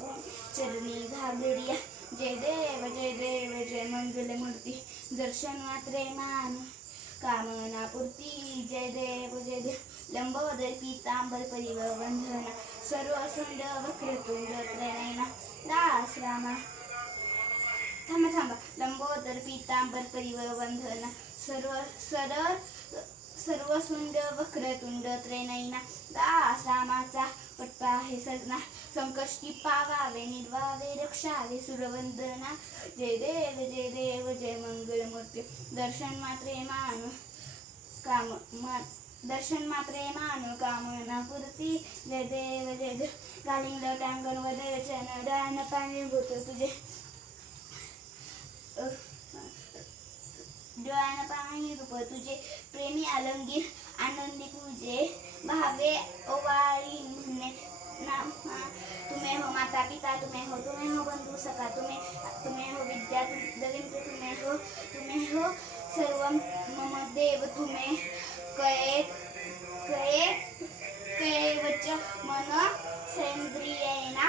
चरणी घागरिया। जय देव जय मंगलमूर्ती, दर्शन मात्रे मान कामना पूर्ती। जय देव लंबोदर पीतांबर परिवर वंदना, सर्वसुंड वक्रतुंड त्रयनयना दास रामा। थांबा लंबोदर पीतांबर परिवर वंदना, सर्वसुंड वक्रतुंड त्रयनयना दास रामाचा पट्टा आहे सजना। संकष्टी पावावे निर्वावे रक्षावे सुरवंदना। जय देव जय मंगलमूर्ती, दर्शन मात्रे मान कामना पूर्ती। जय देव गालिंग टांगण वदयचन डोळ्यानं पाणी भूत तुझे, डोळ्यानं पाणी रूप तुझे, प्रेमी आलंगीर आनंदी पूजे। भावे ओवाळी म्हणणे तुम्हें हो माता पिता, तुम्हें हो बंधु सखा, तुम्हें हो विद्या दविंद्र, तुम्हें हो सर्व मम देव। तुम्हें कये वच मन सेंद्रियेना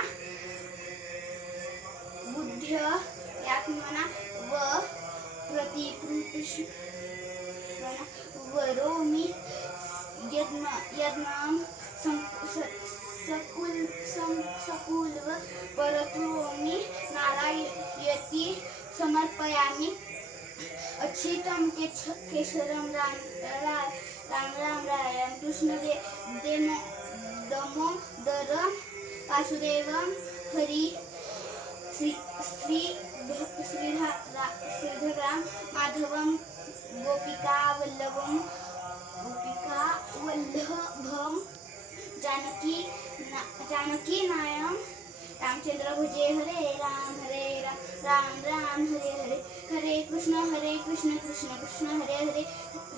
बुद्ध्यात्मना व प्रतिकृती वरोमि यज्ञं सकुलव परतोमि नारायति समर्पयामि। अच्युतं केशरं राम कृष्ण दामोदरं वासुदेवं हरि श्रीधरं माधवं गोपिकावल्लभं जानकी नायक। रामचंद्र भजे हरे राम राम हरे हरे, हरे कृष्ण कृष्ण कृष्ण हरे हरे,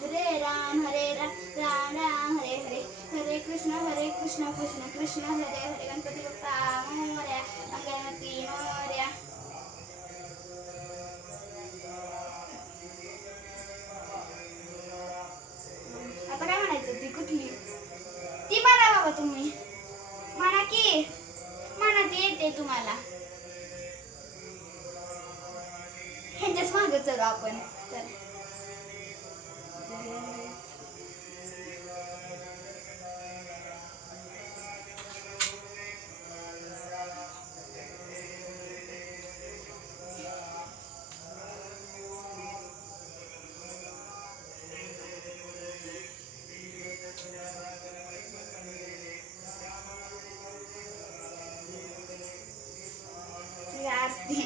हरे राम राम हरे हरे, हरे कृष्ण कृष्ण कृष्ण हरे हरे। गणपती बाप्पा मोरया, मंगलमूर्ती मोरया। आता काय म्हणायचं, ती कुठली ती म्हणा बाबा, तुम्ही म्हणा की, म्हणा ती येते तुम्हाला। ह्यांच्याच मागे चलो आपण, चल आरती।